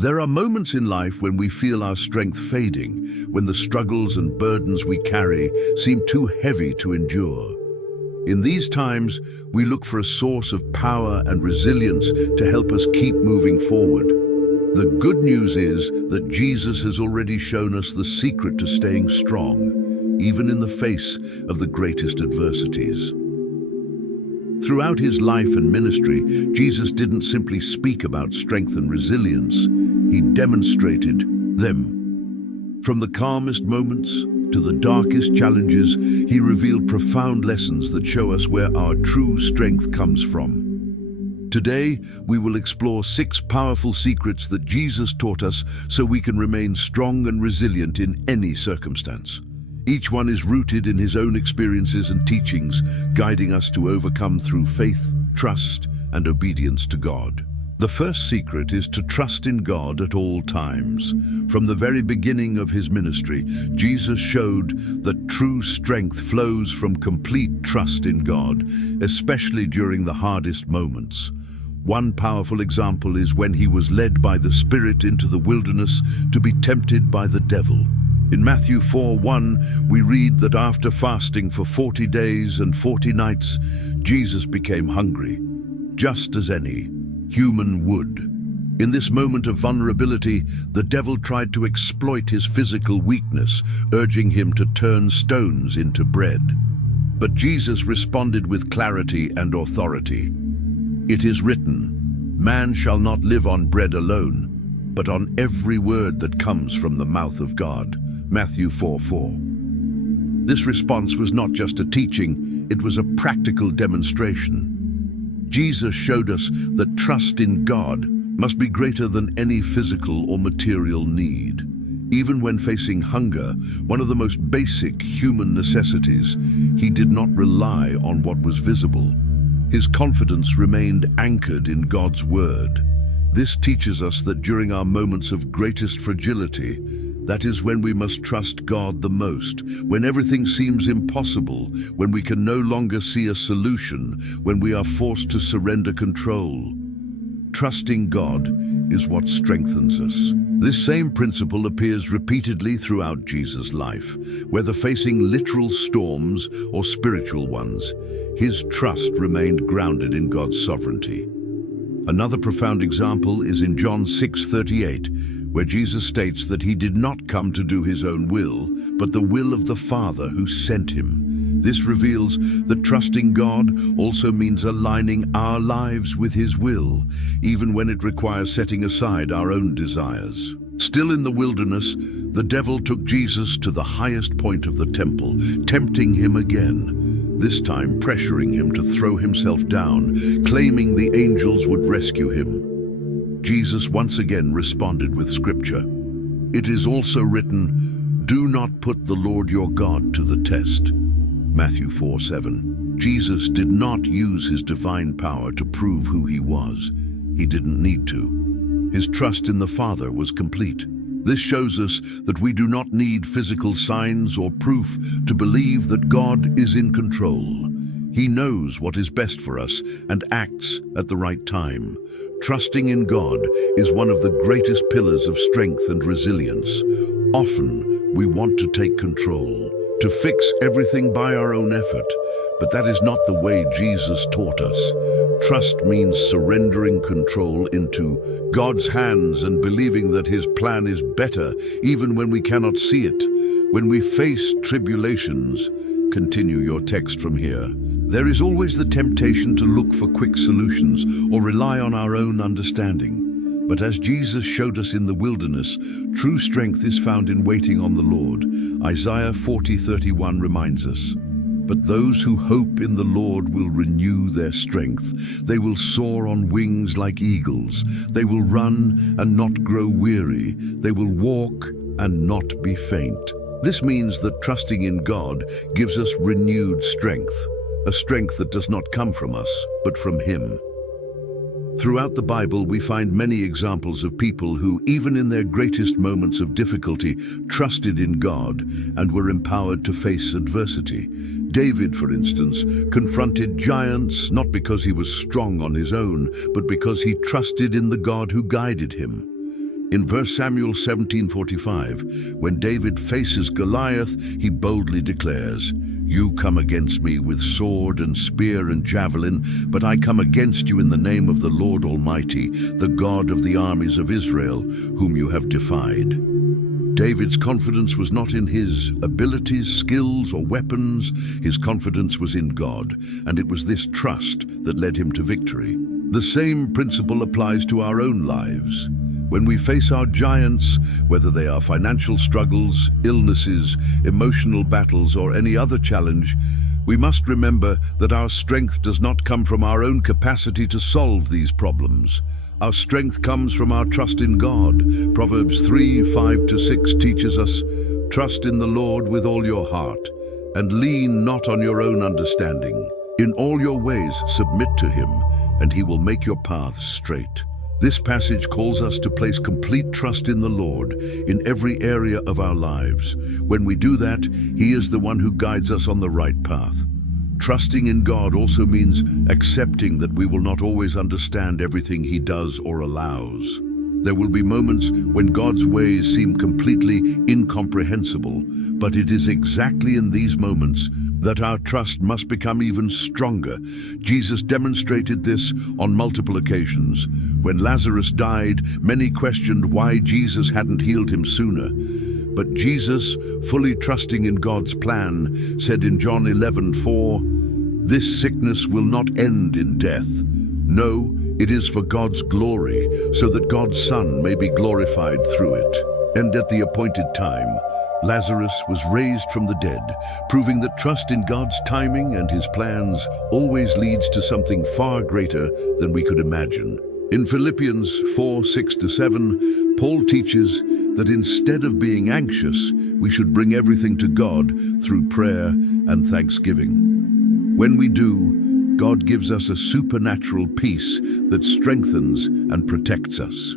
There are moments in life when we feel our strength fading, when the struggles and burdens we carry seem too heavy to endure. In these times, we look for a source of power and resilience to help us keep moving forward. The good news is that Jesus has already shown us the secret to staying strong, even in the face of the greatest adversities. Throughout his life and ministry, Jesus didn't simply speak about strength and resilience, he demonstrated them. From the calmest moments to the darkest challenges, he revealed profound lessons that show us where our true strength comes from. Today, we will explore 6 powerful secrets that Jesus taught us so we can remain strong and resilient in any circumstance. Each one is rooted in his own experiences and teachings, guiding us to overcome through faith, trust, and obedience to God. The first secret is to trust in God at all times. From the very beginning of his ministry, Jesus showed that true strength flows from complete trust in God, especially during the hardest moments. One powerful example is when he was led by the Spirit into the wilderness to be tempted by the devil. In Matthew 4:1, we read that after fasting for 40 days and 40 nights, Jesus became hungry, just as any human would. In this moment of vulnerability, the devil tried to exploit his physical weakness, urging him to turn stones into bread. But Jesus responded with clarity and authority. It is written, "Man shall not live on bread alone, but on every word that comes from the mouth of God." Matthew 4:4. This response was not just a teaching, it was a practical demonstration. Jesus showed us that trust in God must be greater than any physical or material need. Even when facing hunger, one of the most basic human necessities, he did not rely on what was visible. His confidence remained anchored in God's word. This teaches us that during our moments of greatest fragility, that is when we must trust God the most, when everything seems impossible, when we can no longer see a solution, when we are forced to surrender control. Trusting God is what strengthens us. This same principle appears repeatedly throughout Jesus' life. Whether facing literal storms or spiritual ones, his trust remained grounded in God's sovereignty. Another profound example is in John 6:38, where Jesus states that he did not come to do his own will, but the will of the Father who sent him. This reveals that trusting God also means aligning our lives with his will, even when it requires setting aside our own desires. Still in the wilderness, the devil took Jesus to the highest point of the temple, tempting him again, this time pressuring him to throw himself down, claiming the angels would rescue him. Jesus once again responded with scripture. It is also written, "Do not put the Lord your God to the test." Matthew 4:7. Jesus did not use his divine power to prove who he was. He didn't need to. His trust in the Father was complete. This shows us that we do not need physical signs or proof to believe that God is in control. He knows what is best for us and acts at the right time. Trusting in God is one of the greatest pillars of strength and resilience. Often, we want to take control, to fix everything by our own effort, but that is not the way Jesus taught us. Trust means surrendering control into God's hands and believing that his plan is better, even when we cannot see it. When we face tribulations, continue your text from here. There is always the temptation to look for quick solutions or rely on our own understanding. But as Jesus showed us in the wilderness, true strength is found in waiting on the Lord. Isaiah 40:31 reminds us, "But those who hope in the Lord will renew their strength. They will soar on wings like eagles. They will run and not grow weary. They will walk and not be faint." This means that trusting in God gives us renewed strength, a strength that does not come from us, but from him. Throughout the Bible, we find many examples of people who, even in their greatest moments of difficulty, trusted in God and were empowered to face adversity. David, for instance, confronted giants not because he was strong on his own, but because he trusted in the God who guided him. In 1 Samuel 17:45, when David faces Goliath, he boldly declares, "You come against me with sword and spear and javelin, but I come against you in the name of the Lord Almighty, the God of the armies of Israel, whom you have defied." David's confidence was not in his abilities, skills, or weapons. His confidence was in God, and it was this trust that led him to victory. The same principle applies to our own lives. When we face our giants, whether they are financial struggles, illnesses, emotional battles, or any other challenge, we must remember that our strength does not come from our own capacity to solve these problems. Our strength comes from our trust in God. Proverbs 3:5-6 teaches us, "Trust in the Lord with all your heart, and lean not on your own understanding. In all your ways submit to him, and he will make your paths straight." This passage calls us to place complete trust in the Lord in every area of our lives. When we do that, he is the one who guides us on the right path. Trusting in God also means accepting that we will not always understand everything he does or allows. There will be moments when God's ways seem completely incomprehensible, but it is exactly in these moments that our trust must become even stronger. Jesus demonstrated this on multiple occasions. When Lazarus died, many questioned why Jesus hadn't healed him sooner. But Jesus, fully trusting in God's plan, said in John 11:4, "This sickness will not end in death. No, it is for God's glory, so that God's Son may be glorified through it." And at the appointed time, Lazarus was raised from the dead, proving that trust in God's timing and his plans always leads to something far greater than we could imagine. In Philippians 4:6-7, Paul teaches that instead of being anxious, we should bring everything to God through prayer and thanksgiving. When we do, God gives us a supernatural peace that strengthens and protects us.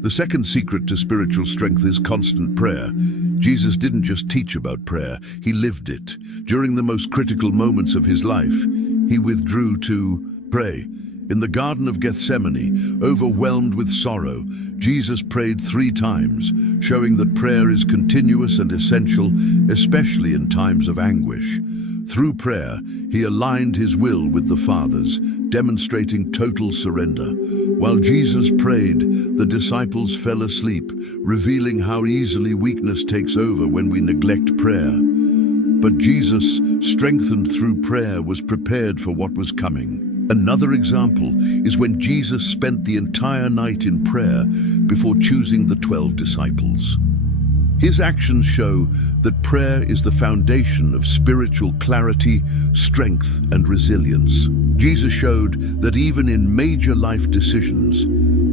The second secret to spiritual strength is constant prayer. Jesus didn't just teach about prayer, he lived it. During the most critical moments of his life, he withdrew to pray. In the Garden of Gethsemane, overwhelmed with sorrow, Jesus prayed 3 times, showing that prayer is continuous and essential, especially in times of anguish. Through prayer, he aligned his will with the Father's, demonstrating total surrender. While Jesus prayed, the disciples fell asleep, revealing how easily weakness takes over when we neglect prayer. But Jesus, strengthened through prayer, was prepared for what was coming. Another example is when Jesus spent the entire night in prayer before choosing the 12 disciples. His actions show that prayer is the foundation of spiritual clarity, strength, and resilience. Jesus showed that even in major life decisions,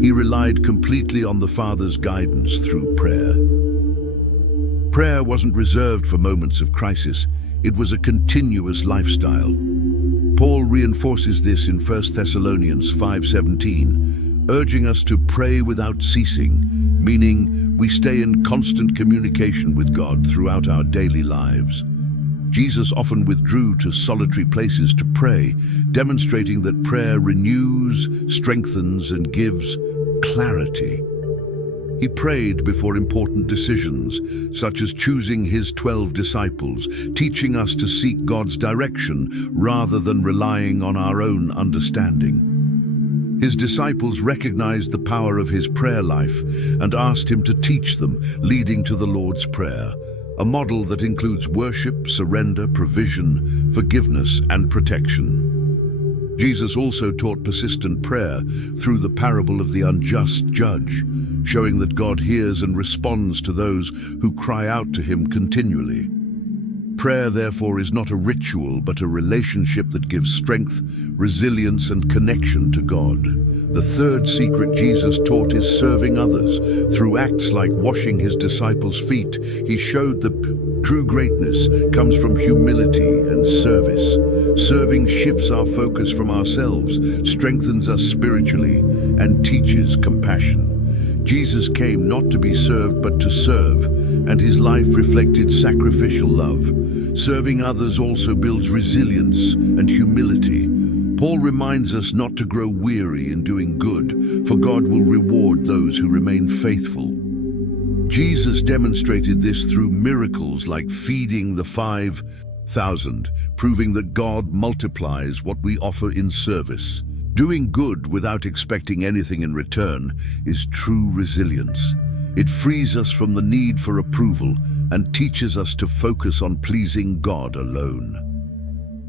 he relied completely on the Father's guidance through prayer. Prayer wasn't reserved for moments of crisis, it was a continuous lifestyle. Paul reinforces this in 1 Thessalonians 5:17, urging us to pray without ceasing, meaning we stay in constant communication with God throughout our daily lives. Jesus often withdrew to solitary places to pray, demonstrating that prayer renews, strengthens, and gives clarity. He prayed before important decisions, such as choosing his 12 disciples, teaching us to seek God's direction rather than relying on our own understanding. His disciples recognized the power of his prayer life and asked him to teach them, leading to the Lord's Prayer, a model that includes worship, surrender, provision, forgiveness, and protection. Jesus also taught persistent prayer through the parable of the unjust judge, showing that God hears and responds to those who cry out to him continually. Prayer, therefore, is not a ritual, but a relationship that gives strength, resilience, and connection to God. The third secret Jesus taught is serving others. Through acts like washing his disciples' feet, he showed that true greatness comes from humility and service. Serving shifts our focus from ourselves, strengthens us spiritually, and teaches compassion. Jesus came not to be served but to serve, and his life reflected sacrificial love. Serving others also builds resilience and humility. Paul reminds us not to grow weary in doing good, for God will reward those who remain faithful. Jesus demonstrated this through miracles like feeding the 5,000, proving that God multiplies what we offer in service. Doing good without expecting anything in return is true resilience. It frees us from the need for approval and teaches us to focus on pleasing God alone.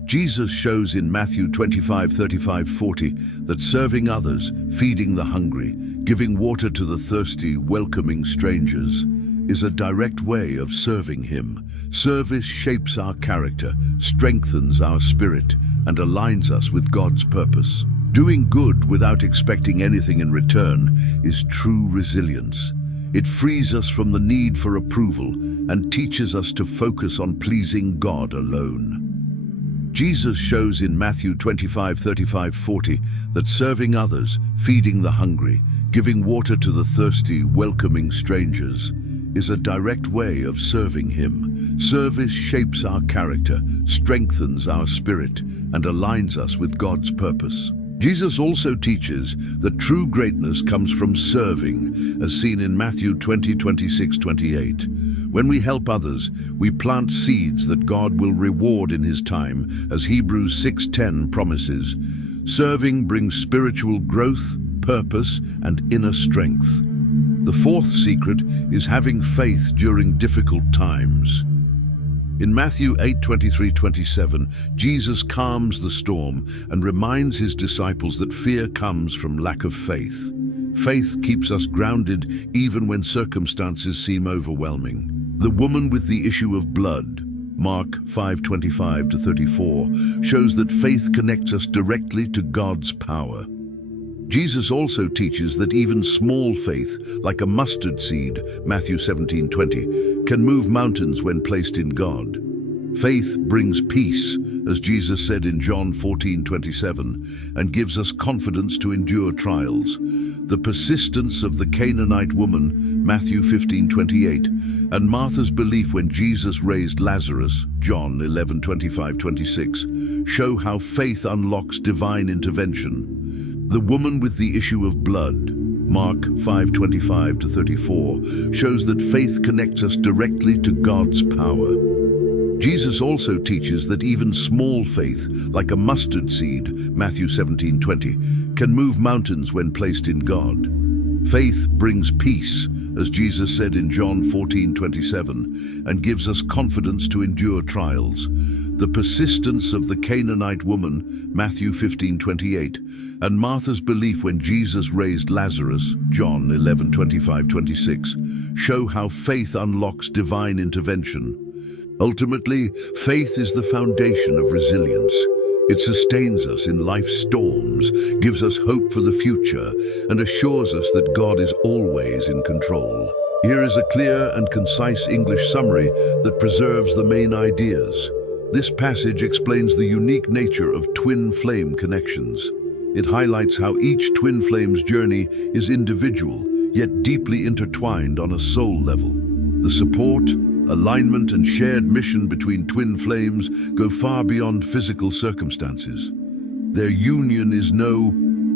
Jesus shows in Matthew 25:35-40 that serving others, feeding the hungry, giving water to the thirsty, welcoming strangers, is a direct way of serving Him. Service shapes our character, strengthens our spirit, and aligns us with God's purpose. Doing good without expecting anything in return is true resilience. It frees us from the need for approval and teaches us to focus on pleasing God alone. Jesus shows in Matthew 25:35-40 that serving others, feeding the hungry, giving water to the thirsty, welcoming strangers, is a direct way of serving Him. Service shapes our character, strengthens our spirit, and aligns us with God's purpose. Jesus also teaches that true greatness comes from serving, as seen in Matthew 20:26-28. When we help others, we plant seeds that God will reward in His time, as Hebrews 6:10 promises. Serving brings spiritual growth, purpose, and inner strength. The fourth secret is having faith during difficult times. In Matthew 8:23-27, Jesus calms the storm and reminds His disciples that fear comes from lack of faith. Faith keeps us grounded even when circumstances seem overwhelming. The woman with the issue of blood, Mark 5:25-34, shows that faith connects us directly to God's power. Jesus also teaches that even small faith, like a mustard seed, Matthew 17:20, can move mountains when placed in God. Faith brings peace, as Jesus said in John 14:27, and gives us confidence to endure trials. The persistence of the Canaanite woman, Matthew 15:28, and Martha's belief when Jesus raised Lazarus, John 11:25-26, show how faith unlocks divine intervention. The woman with the issue of blood, Mark 5:25-34, shows that faith connects us directly to God's power. Jesus also teaches that even small faith, like a mustard seed, Matthew 17:20, can move mountains when placed in God. Faith brings peace, as Jesus said in John 14:27, and gives us confidence to endure trials. The persistence of the Canaanite woman, Matthew 15:28, and Martha's belief when Jesus raised Lazarus, John 11:25-26, show how faith unlocks divine intervention. Ultimately, faith is the foundation of resilience. It sustains us in life's storms, gives us hope for the future, and assures us that God is always in control. Here is a clear and concise English summary that preserves the main ideas. This passage explains the unique nature of twin flame connections. It highlights how each twin flame's journey is individual, yet deeply intertwined on a soul level. The support, alignment, and shared mission between twin flames go far beyond physical circumstances. Their union is no